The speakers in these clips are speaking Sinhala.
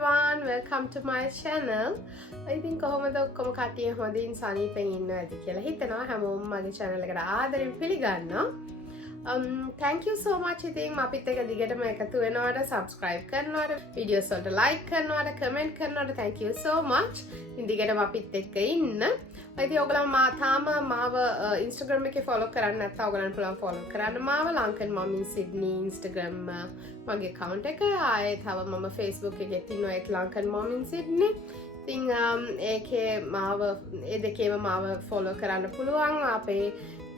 everyone, welcome to my channel. ඉතින් කොහොමද ඔක්කොම කට්ටිය හොඳින් සනීපෙන් ඉන්නවා ඇති කියලා හිතනවා. හැමෝම මගේ channel එකට ආදරෙන් පිළිගන්නවා. Thank you so much. ඉතින් අපිත් එක්ක දිගටම එකතු වෙනවට, subscribe කරනවට, videos වලට like කරනවට, comment කරනවට thank you so much. ඉතින් දිගටම අපිත් එක්ක ඉන්න. ඉතින් ඔයගොල්ලෝ තාම මාව Instagram එකේ follow කරන්න නැත්නම් ඔයගොල්ලන් පුළුවන් follow කරන්න මාව Lankan Mom in Sydney Instagram මගේ account එක. ආයේ තව මම Facebook එකේ තියෙනවා ඒක Lankan Mom in Sydney. ඉතින් ඒකේ මාව ඒ දෙකේම මාව follow කරන්න පුළුවන්. අපේ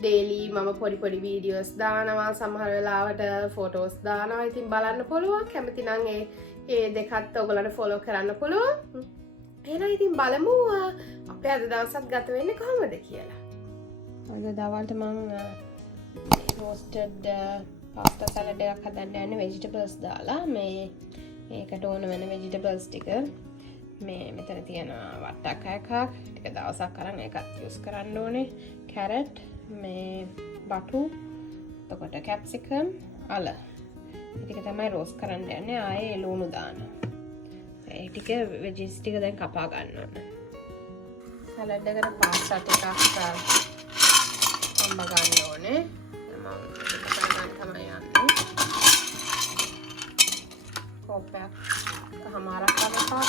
daily මම පොඩි videos දානවා, සමහර වෙලාවට photos දානවා. ඉතින් බලන්න පුළුවන්. කැමති නම් ඒ දෙකත් ඔයගොල්ලන්ට follow කරන්න පුළුවන්. එහෙනම් ඉතින් බලමු අපේ අද දවසක් ගත වෙන්නේ කොහොමද කියලා. අද දවල්ට මම roasted pasta salad එකක් හදන්න යන්නේ vegetables දාලා. මේකට ඕන වෙන vegetables ටික මේ මෙතන තියෙනවා වට්ටක් එකක්. ටික දවසක් අරන් ඒකත් use කරන්න ඕනේ. carrot, මේ බටු, එතකොට capsicum, අල. ටික තමයි roast කරන්න යන්නේ. ආයේ ලුණු දානවා. ඒ ටික වෙජිස් ටික දැන් කපා ගන්න ඕන. සලාඩ් එකට පාස්තා ටිකක් අම්බ ගන්න ඕනේ. මම ඒක තමයි යන්නේ. කොප්පයක් කමාරක් කරලා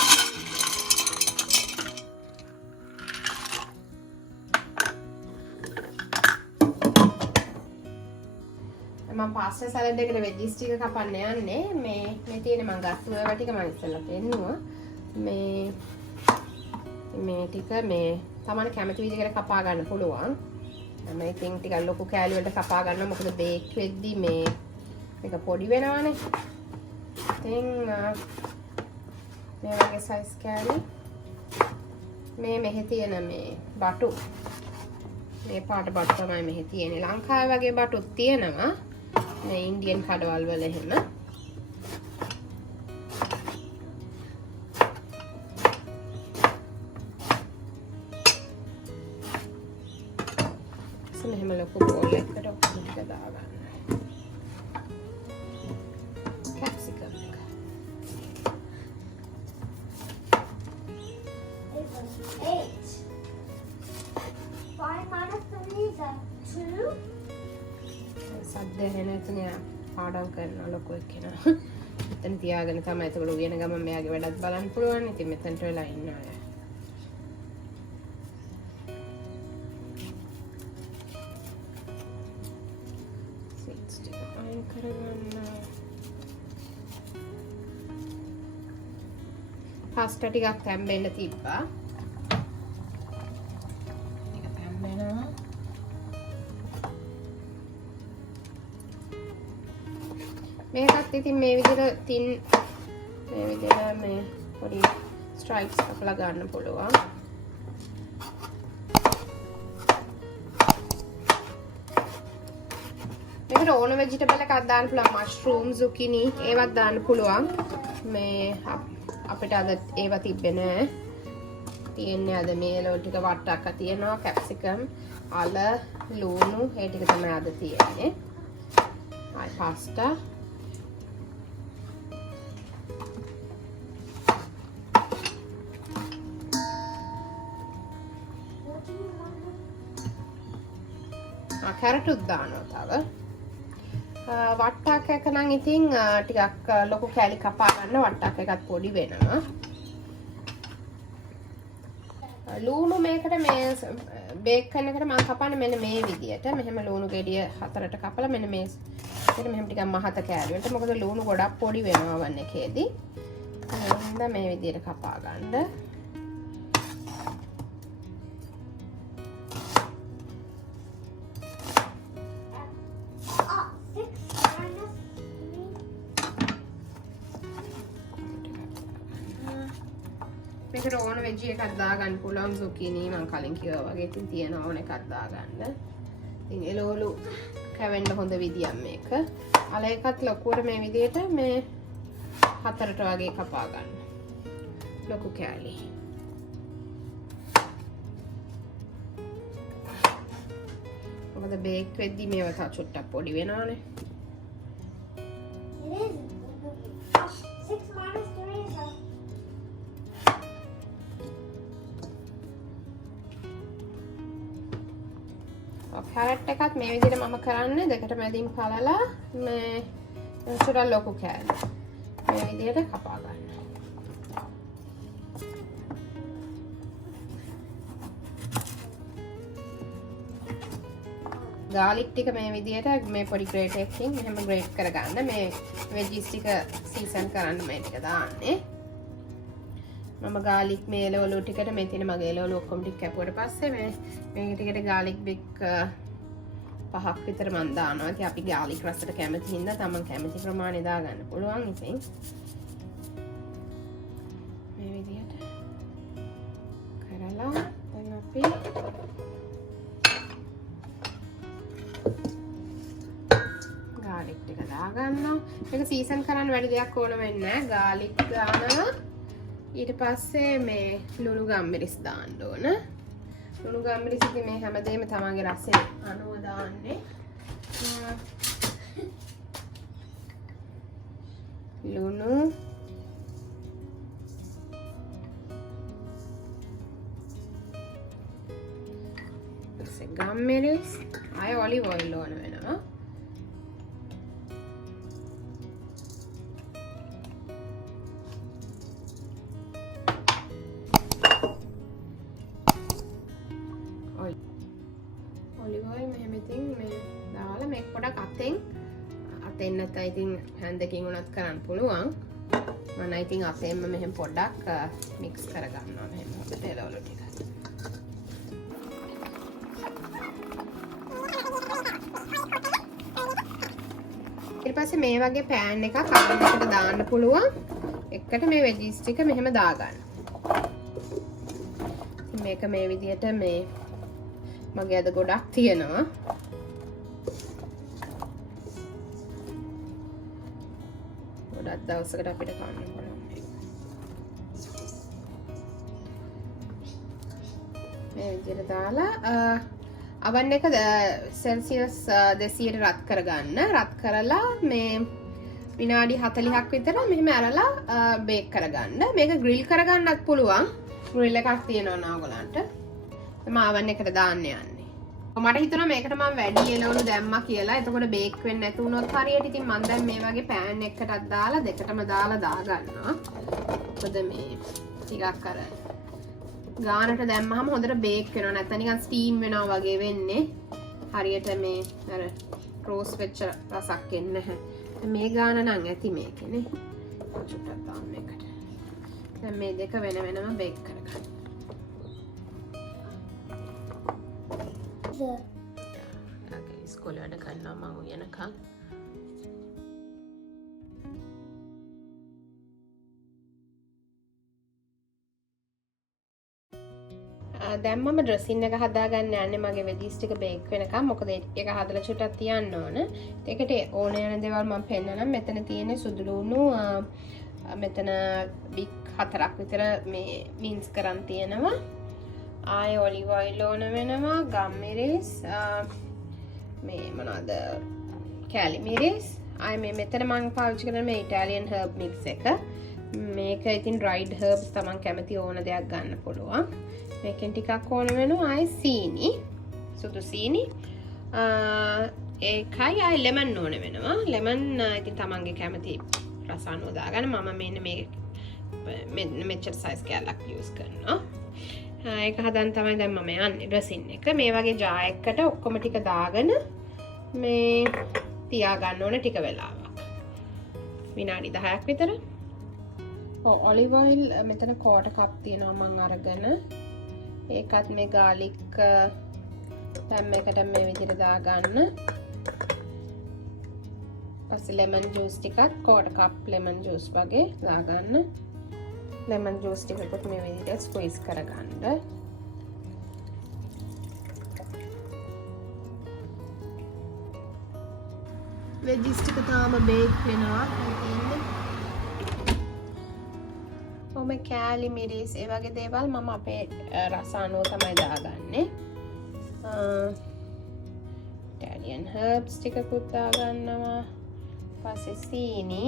මම පාස්තා සලාඩ් එකට වෙජිස් ටික කපන්න යන්නේ. මේ තියෙන මම ගත්ත ඒවා ටික මම ඉස්සෙල්ලා පෙන්නුවා. මේ ටික මේ තමන් කැමති විදිහකට කපා ගන්න පුළුවන්. මම ඉතින් ටිකක් ලොකු කෑලි වලට කපා ගන්නවා. මොකද බේක් වෙද්දී මේක පොඩි වෙනවනේ. ඉතින් මේ වගේ සයිස් කෑලි මෙහෙ තියෙන මේ බටු මේ පාට බටු තමයි මෙහෙ තියෙන්නේ. ලංකාවේ වගේ බටුත් තියෙනවා. මේ ඉන්දියන් කඩවල් වල එහෙම. මෙහෙම ලොකු බෝල් එකකට ඔක්කොම ටික දාගන්න. capsicum එක. 8. 5 minus 3 is 2. සද්ද ඇහෙන එතන පාඩම් කරන ලොකු එක්කෙනා. මෙතන තියාගෙන තමයි එතකොට උයන ගමන් මෙයාගේ වැඩත් බලන්න පුළුවන්. ඉතින් මෙතනට වෙලා ඉන්න අය. සීඩ්ස් ටික අයින් කරගන්න. පාස්තා ටිකක් තැම්බෙන්න තිබ්බා. මේක තැම්බෙනවා. මේකත් ඉතින් මේ විදිහට මේ විදිහට මේ පොඩි ස්ට්‍රයිප්ස් කපලා ගන්න පුළුවන්. මේකට ඕන වෙජිටබල් එකක් දාන්න පුළුවන්. මෂ්රූම්, zucchini ඒවත් දාන්න පුළුවන්. මේ අපිට අද ඒවා තිබ්බේ නෑ. තියෙන්නේ අද මේලෝ ටික වට්ටක්ක තියෙනවා, capsicum, අල, ලුණු ඒ ටික තමයි අද තියෙන්නේ. ආයි පාස්තා කැරටුත් දානවා තව. වට්ටක් එක නම් ඉතින් ටිකක් ලොකු කෑලි කපා ගන්න. වට්ටක් එකත් පොඩි වෙනවා. ලුණු මේකට මේ බේක් කරන එකට මම කපන්නේ මෙන්න මේ විදියට. මෙහෙම ලුණු ගෙඩිය 4ට කපලා මෙන්න මේ විදියට මෙහෙම ටිකක් මහත කෑලි වලට. මොකද ලුණු ගොඩක් පොඩි වෙනවා වන් එකේදී. එහෙනම් මේ විදියට කපා ගන්න. මේකට ඕන වෙජි එකක් දාගන්න පුළුවන්. zucchini මම කලින් කිව්වා වගේ ඉතින් තියෙන ඕන එකක් දාගන්න. ඉතින් එළවලු කැවෙන්න හොඳ විදියක් මේක. අල එකත් ලොකුවට මේ විදියට මේ 4ට වගේ කපා ගන්න. ලොකු කෑලි. මොකද බේක් වෙද්දි මේව තා චුට්ටක් පොඩි වෙනවානේ. It is. 6 minus 3 is carrot එකත් මේ විදිහට මම කරන්නේ දෙකට මැදින් කලලා මේ චුට්ටක් ලොකු කෑල්ල මේ විදිහට කපා ගන්නවා. ගාලික් ටික මේ විදිහට මේ පොඩි ග්‍රේට් එකකින් මෙහෙම ග්‍රේට් කරගන්න. මේ වෙජිස් ටික සීසන් කරන්න මේ ටික දාන්නේ. මම ගාලික් මේ එළවලු ටිකට මේ තියෙන මගේ එළවලු ඔක්කොම ටික කැපුවට පස්සේ මේ ටිකට ගාලික් බික් 5ක් විතර මම දානවා. ඉතින් අපි ගාලික් රසට කැමති හින්දා තමන් කැමති ප්‍රමාණය දා ගන්න පුළුවන්. ඉතින් මේ විදිහට කරලා දැන් අපි ගාලික් ටික දාගන්නවා. මේක සීසන් කරන්න වැඩි දෙයක් ඕන වෙන්නේ නැහැ. ගාලික් දානවා. ඊට පස්සේ මේ ලුණු ගම්මිරිස් දාන්න ඕන. ලුණු ගම්මිරිස් ඉතින් මේ හැමදේම තමන්ගේ රසෙ අනුව දාන්නේ. ලුණු ගම්මිරිස් ආය ඔලිව් ඔයිල් ඕන වෙනවා. ඔලිව් ඔයිල් මෙහෙම ඉතින් මේ දාලා මේක පොඩක් අතෙන් නැත්නම් ඉතින් හැන්දකින් උනත් කරන්න පුළුවන්. මම ඉතින් අතෙන්ම මෙහෙම පොඩක් මික්ස් කරගන්නවා මෙහෙම හොඳට එළවලු ටික. ඊට පස්සේ මේ වගේ පෑන් එකක් අරන් එකට දාන්න පුළුවන්. එකට මේ වෙජිස් ටික මෙහෙම දාගන්න. ඉතින් මේක මේ විදිහට මේ මගේ අද ගොඩක් තියෙනවා. ගොඩක් දවසකට අපිට කන්න පුළුවන් මේක. මේ විදිහට දාලා අවන් එක සෙල්සියස් 200ට රත් කරගන්න. රත් කරලා මේ විනාඩි 40ක් විතර මෙහෙම ඇරලා බේක් කරගන්න. මේක ග්‍රිල් කරගන්නත් පුළුවන්. ග්‍රිල් එකක් තියෙනවා නාගලන්ට. මම අවන් එකට දාන්න යන්නේ. මට හිතුණා මේකට මම වැඩි එළවලු දැම්මා කියලා. එතකොට බේක් වෙන්නේ නැතු වුණොත් හරියට. ඉතින් මම දැන් මේ වගේ පෑන් එකකටත් දාලා දෙකටම දාලා දාගන්නවා. මොකද මේ ටිකක් අර ගානට දැම්මහම හොඳට බේක් වෙනවා. නැත්නම් නිකන් ස්ටීම් වෙනවා වගේ වෙන්නේ. හරියට මේ අර රෝස් වෙච්ච රසක් එන්නේ නැහැ. මේ ගාන නම් ඇති මේකනේ. චුට්ටක් දාන්න මේකට. දැන් මේ දෙක වෙන වෙනම බේක් කරගන්න. ඉස්කෝලේ වැඩ කරනවා මම උයනකම්. දැන් මම ඩ්‍රෙසින් එක හදාගන්න යන්නේ මගේ වෙජිස් ටික බේක් වෙනකම්. මොකද ඒක හදලා චුට්ටක් තියන්න ඕන. ඒකට ඕන යන දේවල් මම පෙන්නනම්. මෙතන තියෙන සුදු ලුණු මෙතන බික් 4ක් විතර මේ මින්ස් කරන් තියෙනවා. ආය ඔලිව් ඔයිල් ඕන වෙනවා. ගම්මිරිස් මේ මොනවාද කැලි මිරිස්. ආය මේ මෙතන මම පාවිච්චි කරන මේ ඉටාලියන් හර්බ් මික්ස් එක. මේක ඉතින් ඩ්‍රයිඩ් හර්බ්ස් තමන් කැමති ඕන දෙයක් ගන්න පුළුවන්. මේකෙන් ටිකක් ඕන වෙනවා. ආය සීනි සුදු සීනි ඒකයි. ආය ලෙමන් ඕන වෙනවා. ලෙමන් ඉතින් තමන්ගේ කැමති රස අනුව දාගන්න. මම මෙන්න මේ මෙච්චර සයිස් කෑල්ලක් යූස් කරනවා. ඒක හදන්න තමයි දැන් මම යන්නේ ඩ්‍රෙසින් එක. මේ වගේ ජා එකකට ඔක්කොම ටික දාගෙන මේ තියාගන්න ඕන ටික වෙලාවක්. විනාඩි 10ක් විතර. ඔලිව් ඔයිල් මෙතන කෝට කප් තියෙනවා මම අරගෙන. ඒකත් මේ ගාලික් පැම් එකට මේ විදිහට දාගන්න. පස්සේ ලෙමන් ජූස් ටිකත් කෝට කප් ලෙමන් ජූස් වගේ දාගන්න. ලෙමන් ජූස් ටිකකුත් මේ විදිහට ස්ක්වීස් කරගන්න. වෙජිස් ටික තාම බේක් වෙනවා. ඔම කෑලි මිරිස් ඒ වගේ දේවල් මම අපේ රස අනුව තමයි දාගන්නේ. ඉටාලියන් හර්බ්ස් ටිකකුත් දාගන්නවා. පස්සේ සීනි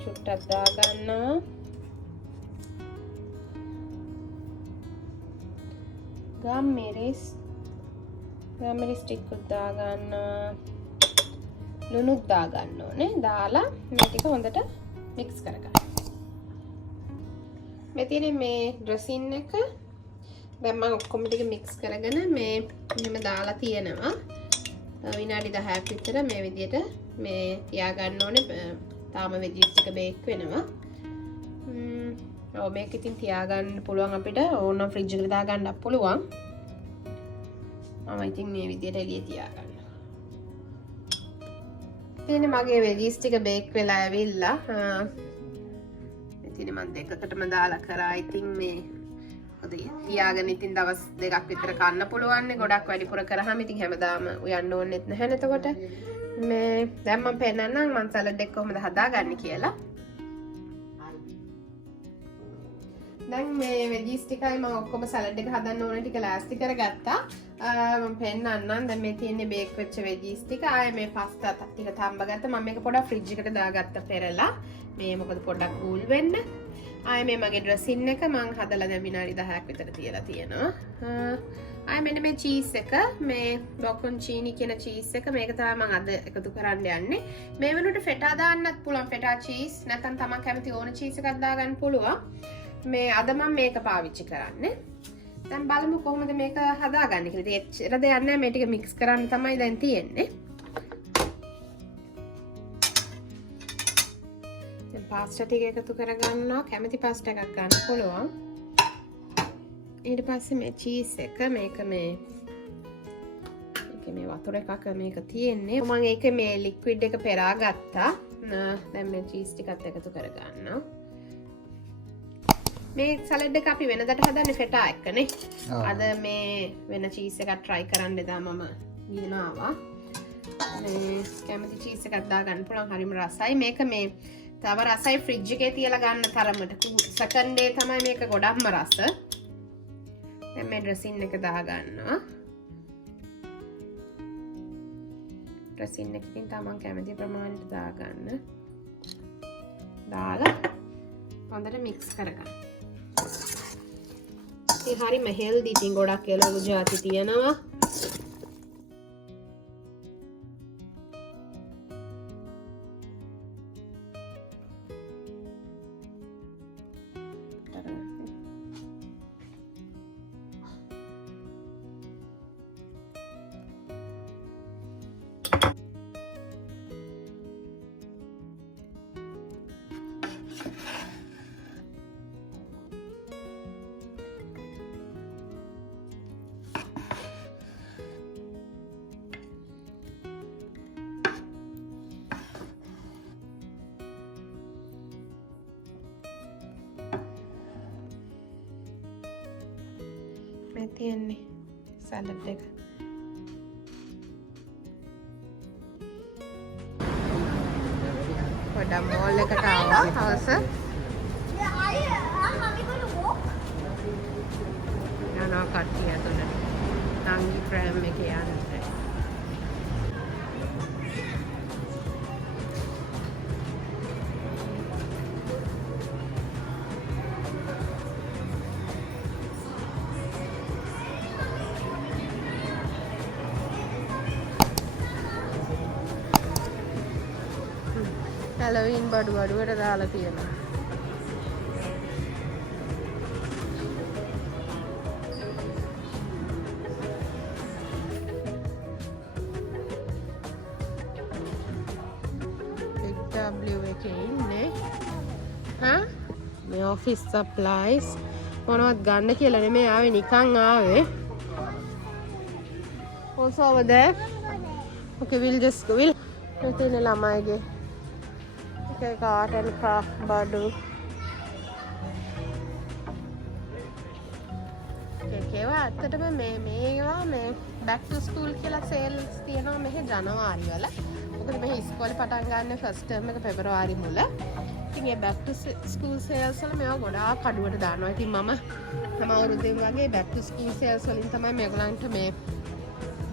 චුට්ටක් දාගන්නවා. ගම්මිරිස් ෆැමිලි ස්ටික් උත් දා ගන්නවා. ලුණුත් දා ගන්න ඕනේ. දාලා මේ ටික හොඳට මික්ස් කරගන්න. මේ තියෙන්නේ මේ ඩ්‍රෙසින් එක. දැන් මම ඔක්කොම ටික මික්ස් කරගෙන මේ මෙහෙම දාලා තියෙනවා. විනාඩි 10ක් විතර මේ විදිහට මේ තියා ගන්න ඕනේ. තාම වෙජිස් ටික බේක් වෙනවා. ඔව් මේක ඉතින් තියාගන්න පුළුවන් අපිට ඕනම් ෆ්‍රිජ් එකට දාගන්නත් පුළුවන්. මම ඉතින් මේ විදිහට එළිය තියාගන්නවා. ඉතින් මගේ වෙජිස් ටික බේක් වෙලා ඇවිල්ලා ඉතින් මම දෙකකටම දාලා කරා. ඉතින් මේ තියාගෙන ඉතින් දවස් දෙකක් විතර කන්න පුළුවන් නේ. ගොඩක් වැඩිපුර කරාම ඉතින් හැමදාම උයන්න ඕනෙත් නැහැ නේ. එතකොට මේ දැන් මම පෙන්නන්නම් මම සලාඩ් එක කොහොමද හදාගන්නේ කියලා. දැන් මේ වෙජිස් ටිකයි මම ඔක්කොම සලාඩ් එක හදන්න ඕන ටික ලෑස්ති කරගත්තා. මම පෙන්නන්නම්. දැන් මේ තියෙන්නේ බේක් වෙච්ච වෙජිස් ටික. ආයේ මේ පාස්තා ටික තම්බගත්තා. මම මේක පොඩක් ෆ්‍රිජ් එකට දාගත්තා පෙරලා. මේ මොකද පොඩක් කූල් වෙන්න. ආයේ මේ මගේ ඩ්‍රෙසින් එක මම හදලා දැන් විනාඩි 10ක් විතර තියලා තියෙනවා. ආයේ මෙන්න මේ චීස් එක මේ බොකොන්චිනි කියන චීස් එක මේක තමයි මම අද එකතු කරන්න යන්නේ. මේ වෙනුවට ෆෙටා දාන්නත් පුළුවන්. ෆෙටා චීස් නැත්නම් තමන් කැමති ඕන චීස් එකක් දාගන්න පුළුවන්. මේ අද මම මේක පාවිච්චි කරන්නේ. දැන් බලමු කොහොමද මේක හදාගන්නේ කියලා. ඉතින් එච්චර දෙයක් නැහැ. මේ ටික මික්ස් කරන්න තමයි දැන් තියෙන්නේ. දැන් පාස්තා ටික එකතු කරගන්නවා. කැමති පාස්තා එකක් ගන්න පුළුවන්. ඊට පස්සේ මේ චීස් එක මේක මේ වතුර එකක මේක තියෙන්නේ. මම ඒකේ මේ ලික්විඩ් එක පෙරා ගත්තා. දැන් මේ චීස් ටිකත් එකතු කරගන්නවා. මේ සලාඩ් එක අපි වෙනදට හදන්නේ ෆෙටා එක්කනේ. අද මේ වෙන චීස් එකක් try කරන්න එදා මම ගිහනවා. මේ කැමති චීස් එකක් දාගන්න පුළුවන්. හරිම රසයි. මේක මේ තව රසයි ෆ්‍රිජ් එකේ තියලා ගන්න තරමට. සෙකන්ඩ් ඩේ තමයි මේක ගොඩක්ම රස. දැන් මේ ඩ්‍රෙසින් එක දාගන්නවා. ඩ්‍රෙසින් එකකින් තමන් කැමති ප්‍රමාණයට දාගන්න. දාලා හොඳට මික්ස් කරගන්න. ඉතින් හරිම හෙල්දි. ඉතින් ගොඩක් එළවලු ಜಾති තියෙනවා. මේ තියෙන්නේ සලාඩ් එක. පොඩ්ඩක් මෝල් එකට ආවා හවස. යනවා කට්ටිය අතන. නාංගි ප්‍රෑම් එකේ යන්නේ. Halloween බඩුවට දාලා තියෙනවා. W එකේ ඉන්නේ. මේ office supplies මොනවද ගන්න කියලා නෙමෙයි ආවේ නිකන් ආවේ. Also over there. Okay, we'll just go. මෙතන ළමයිගේ garden craft බඩු. ඒකේවා ඇත්තටම මේවා මේ back to school කියලා sales තියෙනවා මෙහෙ ජනවාරි වල. මොකද මෙහෙ ඉස්කෝලේ පටන් ගන්න first term එක පෙබරවාරි මුල. ඉතින් මේ back to school sales වල මේවා ගොඩාක් අඩුවට දානවා. ඉතින් මම හැම අවුරුද්දෙම වගේ back to school sales වලින් තමයි මේගොල්ලන්ට මේ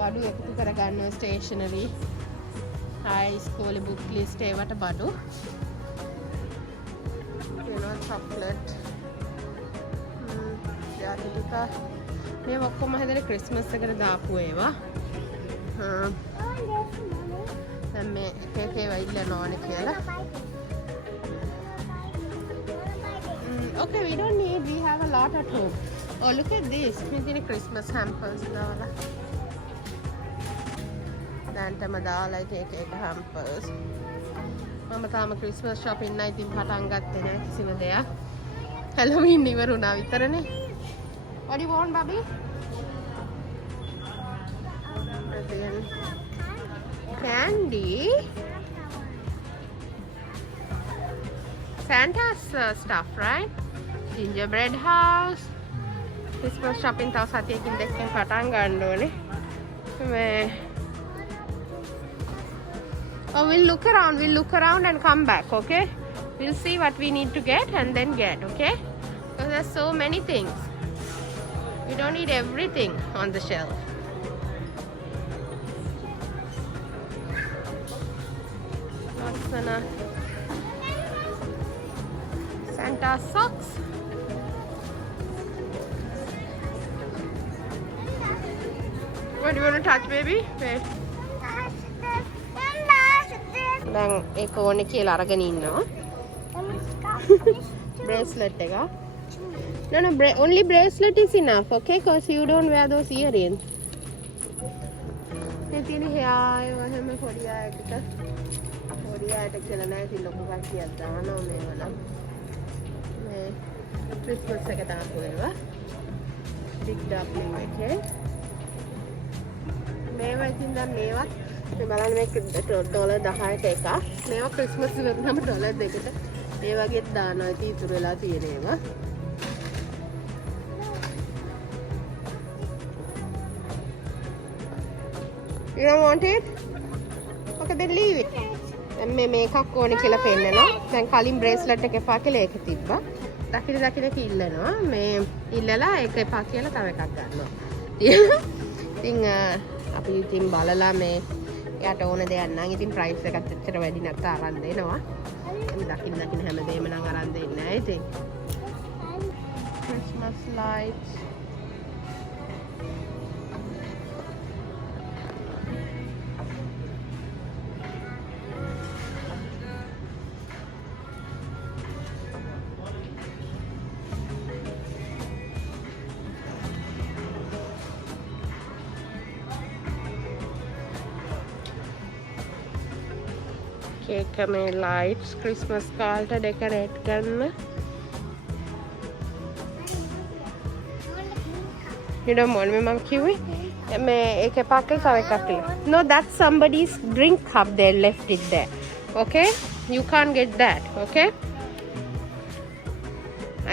බඩු එකතු කරගන්න stationery high school book list ඒවට බඩු. chocolate මේ ඔක්කොම හැදෙන ක්‍රිස්මස් එකට දාපු ඒවා. Oh, there's mommy. දැන් මේ එක ඒවා ඉල්ලන්න ඕනේ කියලා. Okay, we don't need. We have a lot at home. Oh, look at this. මේ තියෙන Christmas hampers දාලා. දැන්ටම දාලා එක එක hampers. මම තාම Christmas shopping නයි ඉතින් පටන් ගත්තේ නෑ කිසිම දෙයක්. Halloween ඉවරුණා විතරනේ. What do you want, Bobby? Then candy. Santa's stuff, right? Gingerbread house. Christmas shopping තව සතියකින් දෙකකින් පටන් ගන්න ඕනේ. මේ Oh, we'll look around and come back, okay? We'll see what we need to get and then get, okay? Because there's so many things. We don't need everything on the shelf. What's gonna Santa socks? What do you want to touch, baby? Wait. දැන් ඒක ඕනේ කියලා අරගෙන ඉන්නවා. Bracelet එක. No, only bracelet is enough, okay? Because you don't wear those earrings. මේ තියෙන hair ඒවා හැම පොඩි අයට කියලා නෑ ඉතින් ලොකු කට්ටියක් දානවා මේවා නම්. මේ Christmas එක දාපු ඒවා. Big dumpling එකේ. මේවා ඉතින් දැන් මේවා මේ බලන්න මේක ඩොලර් 10ක එකක්. මේවා ක්‍රිස්මස් ඉවරනම ඩොලර් 2කට මේ වගේත් දානවා. ඉතින් ඉතුරු වෙලා තියෙන ඒවා. You don't want it? Okay, then leave it. දැන් මේ මේකක් ඕනේ කියලා පෙන්නනවා. දැන් කලින් බ්‍රේස්ලට් එක එපා කියලා ඒක තිබ්බා. දකින එක ඉල්ලනවා. මේ ඉල්ලලා ඒක එපා කියලා තව එකක් ගන්නවා. ඉතින් අපි ඉතින් බලලා මේ යාට ඕන දෙයක් නම් ඉතින් ප්‍රයිස් එකත් එච්චර වැඩි නැත්නම් අරන් දෙනවා. අපි දකින්න හැමදේම නම් අරන් දෙන්නේ නැහැ ඉතින්. Christmas lights. Cake में lights Christmas කාලට decorate කරන්න. You don't want me, mum කිව්වේ? මේ ඒක පාකේ තව එකක් තියෙනවා. No, that's somebody's drink cup. They left it there. Okay? You can't get that. Okay?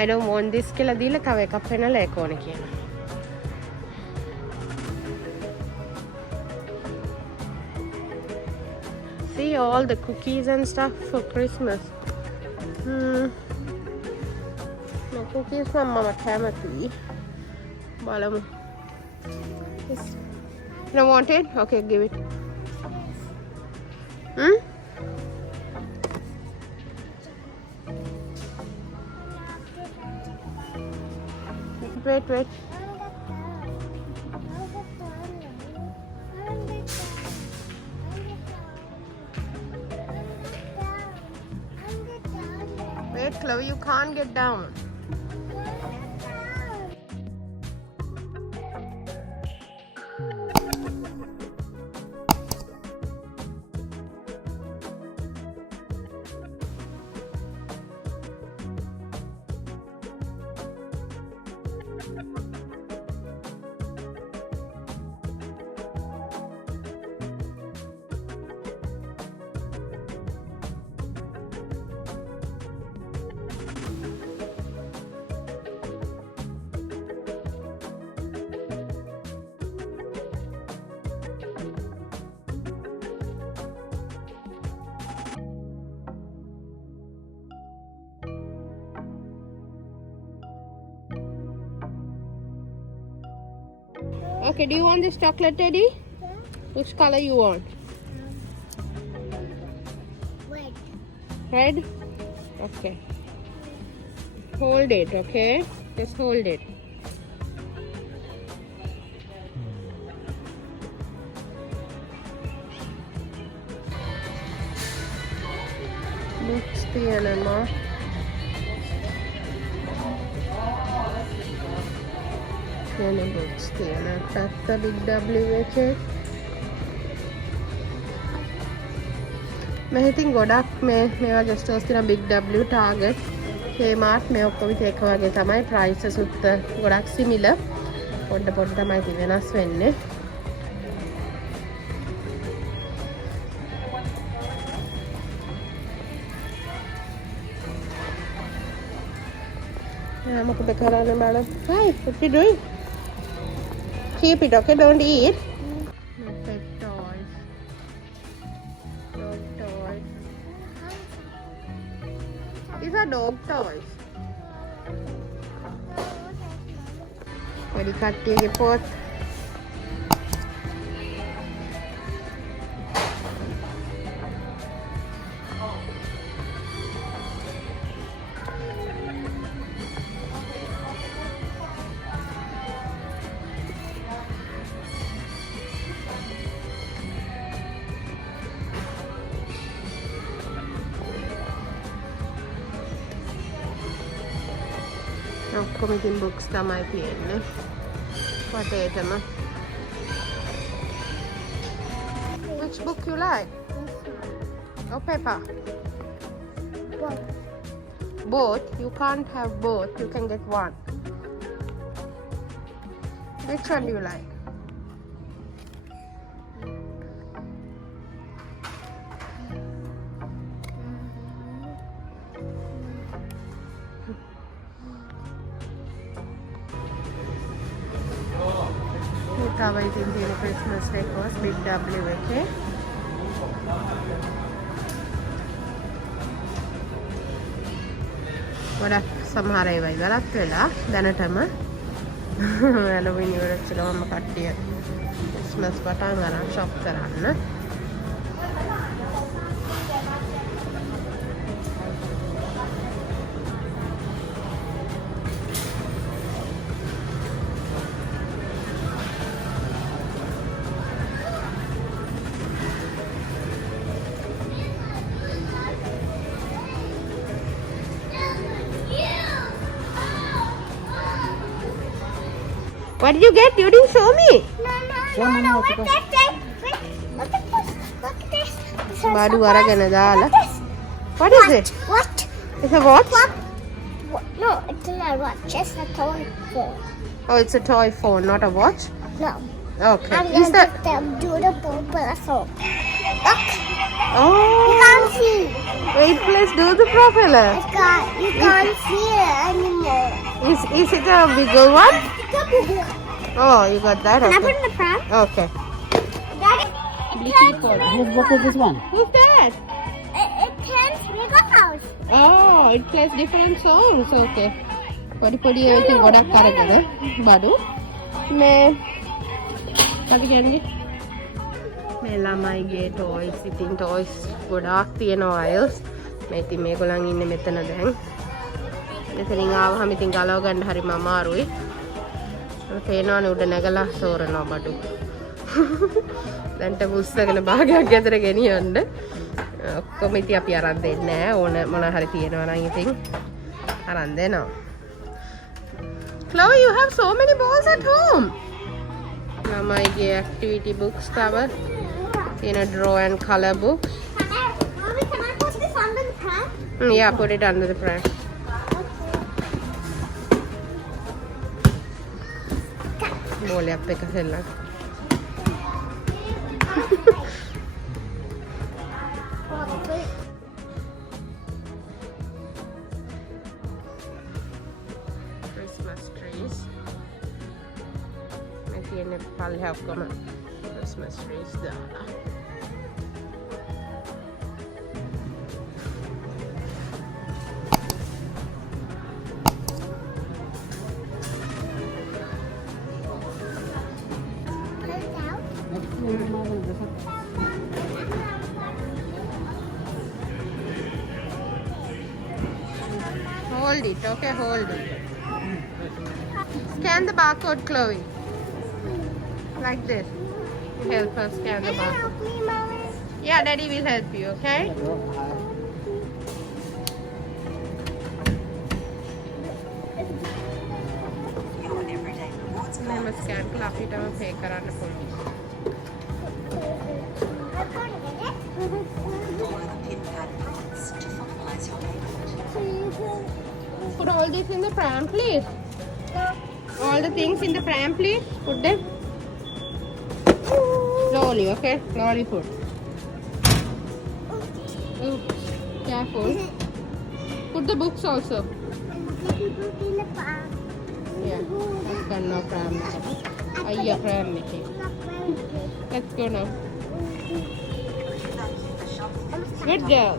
I don't want this කියලා දීලා තව එකක් පෙන්නලා ඒක ඕනේ කියනවා. See all the cookies and stuff for Christmas. No cookies from Mama Timothy. Balamu. You don't want it? Okay, give it. Wait. Wait, Chloe, you can't get down. Okay, do you want this chocolate teddy? Yeah. Which color you want? Red. Red? Okay. Hold it, okay? Just hold it. books තියෙනවා. Many books තියෙනවා. පැත්ත Big W එකේ. මේ ඉතින් ගොඩක් මේ වගේ ස්ටෝර්ස් තියෙනවා Big W, Target, Kmart මේ ඔක්කොම එක වගේ තමයි. prices උත් ගොඩක් similar. පොඩ තමයි ඉතින් වෙනස් වෙන්නේ. මොකද කරන්නේ madam? Hi, what you doing? Keep it, okay? Don't eat. Pet toys. Dog toys. These are dog toys. Very cutty pot. ඔක්කොම ඉතින් books තමයි තියෙන්නේ. වටේටම. Which book you like? Oh, Peppa. Both. Both? You can't have both. You can get one. Which one do you like? තව ඉතින් තියෙන Christmas decors Big W එකේ. ගොඩක් සමහර ඒවා ඉවරත් වෙලා දැනටම Halloween ඉවරච්ච ගමන්ම කට්ටිය Christmas පටන් ගන්න shop කරන්න. What did you get? You didn't show me. No. What's that? Look at this. Look at this. Badu aragana dala. What is it? What? It's a watch? What? No, it's not a watch. It's a toy phone. Oh, it's a toy phone, not a watch. No. Okay. I'm Is gonna that? get them do the propeller. Look, you Oh. can't see. Wait, please do the propeller. You can't see it anymore. Is it a bigger one? Can Oh, you got that. I put Okay. in the pram? Okay. Daddy, Whose book is this one? Who's that? it turns bigger house. Oh, it plays different songs. Okay. පොඩි ඒවා ගොඩක් අරගෙන බඩු මේ අපි කියන්නේ මේ ළමයිගේ toys ඉතින් toys ගොඩාක් තියෙනවා aisles. මේ ඉතින් මේගොල්ලන් ඉන්නේ මෙතන දැන්. මෙතනින් ආවහම ඉතින් ගලව ගන්න හරිම අමාරුයි. පේනවනේ උඩ නැගලා සෝරනවා බඩු. දැන්ට පුස්සගෙන භාගයක් ගෙදර ගෙනියන්න. ඔක්කොම ඉතින් අපි අරන් දෙන්නේ නැහැ. ඕන මොන හරි තියෙනවා නම් ඉතින් අරන් දෙනවා. Chloe, you have so many balls at home. ළමයිගේ activity books තව තියෙන draw and color books. Mommy, can I put this under the pram? Yeah, put it under the pram. බෝලයක් එක සෙල්ලම්. Christmas trees. මේ තියෙන පල්ලෙහා ඔක්කොම Christmas trees දාලා. Hold it, okay, hold it. Scan the barcode, Chloe. Like this. Help her scan the barcode. Help me, Mommy. Yeah, Daddy will help you, okay? Scan කරලා අපිටම පේ කරන්න පුළුවන්. Put all this in the pram, please. All the things in the pram, please. Put them. Slowly, okay? Slowly put. Oops. Careful. Put the books also. Yeah. That's no pram. Ayya pram making. Let's go now. Good girl.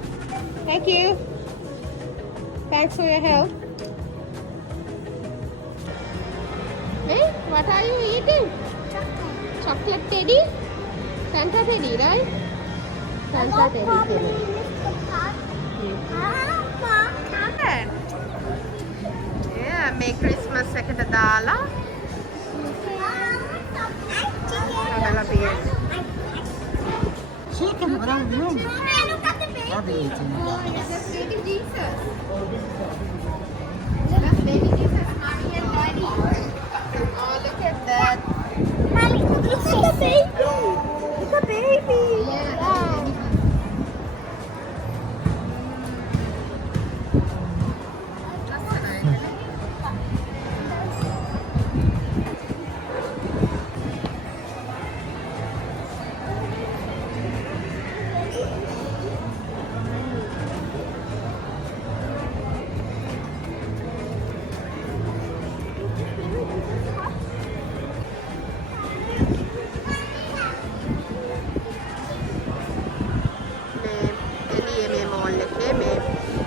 Thank you. Thanks for your help. Hey, what are you eating? Chocolate teddy? Santa teddy, right? Santa teddy. Yeah, Merry Christmas එකට දාලා හදලා තියෙනවා. Chicken, what are you doing? Look at the baby. What are you eating? That's baby Jesus. That's baby Jesus, mommy and daddy. Oh, look at that. Mommy, look at the baby. Look at the baby. Yeah, that's baby Jesus.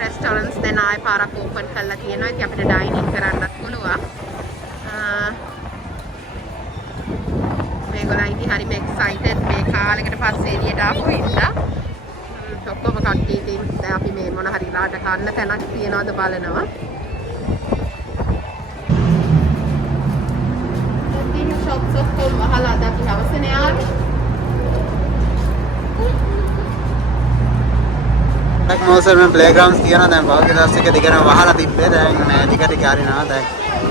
රෙස්ටොරන්ට්ස් දැන් ආයෙ පාරක් ඕපන් කරලා තියෙනවා. ඉතින් අපිට ඩයිනින් කරන්නත් පුළුවන්. මේගොල්ලෝ ඉතින් හරිම එක්සයිටඩ් මේ කාලෙකට පස්සේ එළියට ආපු හින්දා. ඔක්කොම කට්ටිය ඉතින් දැන් අපි මේ මොන හරි රාට කන්න තැනක් තියනවද බලනවා. ඉතින් ෂොප්ස් ඔක්කොම වහලා අද අපි හවසනේ ආවේ. මොසර් මේ ප්ලේග්‍රවුන්ඩ්ස් තියෙනවා දැන් පහුගිය දවස් එක දිගටම වහලා තිබ්බේ දැන් මෑජික් එක ටික හරිනවා දැන්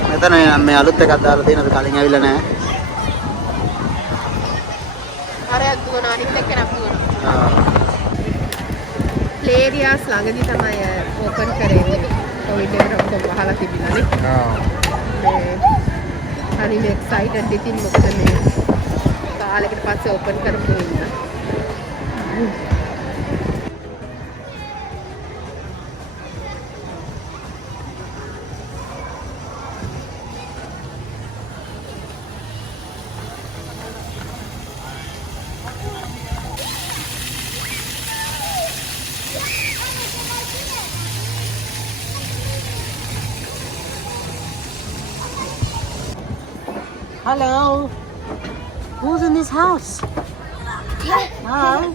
මෙතන මේ අලුත් එකක් දාලා තියෙනවා අපි කලින් ඇවිල්ලා නැහැ අරයක් දුවනවා අනිත් එක්ක නපුවනවා ප්ලේ ඒරියාස් ළඟදී තමයි ඕපන් කරේ කොවිඩ් එකට ඔක්කොම වහලා තිබිලානේ හරිම එක්සයිටඩ් ඉතින් මොකද මේ කාලෙකට පස්සේ ඕපන් කරපු හින්දා Hello. Who's in this house? Hi.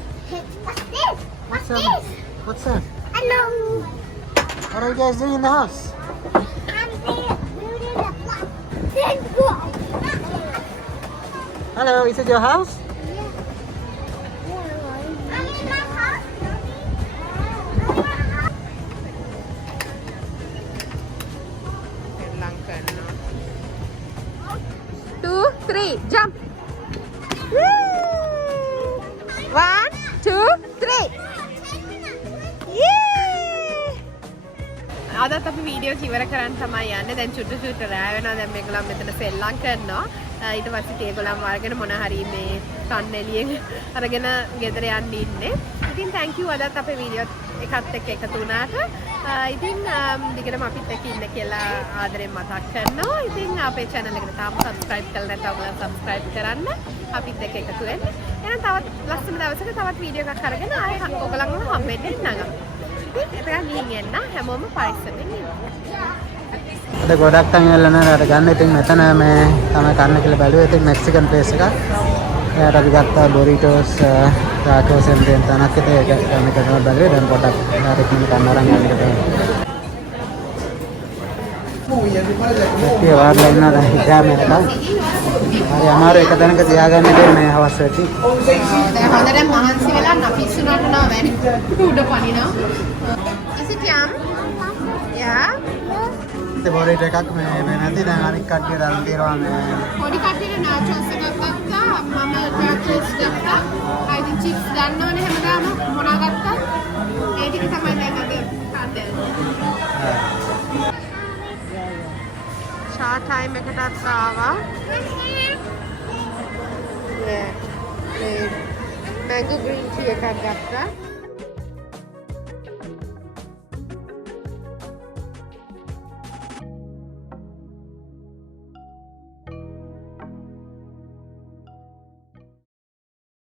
What's this? What's up? What's up? Hello. What are you guys doing in the house? I'm there. Building the block. Then go. Hello, is it your house? I'm in my house. ලංකන්නවා 2 3 jump 1 2 3 අදත් අපි වීඩියෝ ඉවර කරන්න තමයි යන්නේ. දැන් චුට්ටු රෑ වෙනවා. දැන් මේගොල්ලන් මෙතන සෙල්ලම් කරනවා. ඊට පස්සේ ඒගොල්ලන් වර්ගෙන මොන හරි මේ කන් එළියෙන් අරගෙන ගෙදර යන්න ඉන්නේ. ඉතින් thank you අදත් අපේ වීඩියෝ එකත් එක්ක එකතු වුණාට. ඉතින් දිගටම අපිත් එක්ක ඉන්න කියලා ආදරෙන් මතක් කරනවා. ඉතින් අපේ channel එකට තාම subscribe කරලා නැත්නම් ඔයාලා subscribe කරන්න. අපිත් එක්ක එකතු වෙන්න. එහෙනම් තවත් ලස්සන දවසක තවත් වීඩියෝ එකක් අරගෙන ආයෙ ඔයගොල්ලන්ව හම්බෙන්න එන්නම්. ඉතින් ගිහින් එන්න හැමෝම පරිස්සමෙන් ඉන්න. අද ගොඩක් තන් ඇවිල්ලා නැහැ අර ගන්න. ඉතින් මෙතන මේ තමයි කන්න කියලා බැලුවේ. ඉතින් මෙක්සිකන් ප්ලේස් එකක්. එයාට අපි ගත්තා බොරිටෝස් ටාකෝස් එන්ටෙන් තනක් එක ඒක ගන්න කරනවා බැලුවේ. දැන් පොඩක් හරි කින් කන්න අරන් යන්න කියලා. ඒ වාඩිලා ඉන්නවා දැන් හිතා මේක. හරි අමාරු එක තැනක තියාගන්න දෙන්නේ මේ හවස් වෙටි. දැන් හොඳට මහන්සි වෙලා නපිස්සුනට නෝ වැඩි උඩ පනිනවා. Is it yum? Yeah? ඉතින් බොරීටෝ එකක් මේ නැති දැන් අනික් කට්ටියට අරන් තියනවා මේ පොඩි කට්ටියට නාචෝස් එකක් ගත්තා. මම නාචෝස් ගත්තා. අයිති චිප්ස් ගන්න ඕනේ හැමදාම මොනවා ගත්තා. ඒ ටික තමයි දැන් අද කාටේ. ෂා ටයිම් එකටත් ආවා. මේ මැංගෝ ග්‍රීන් ටී එකක් ගත්තා.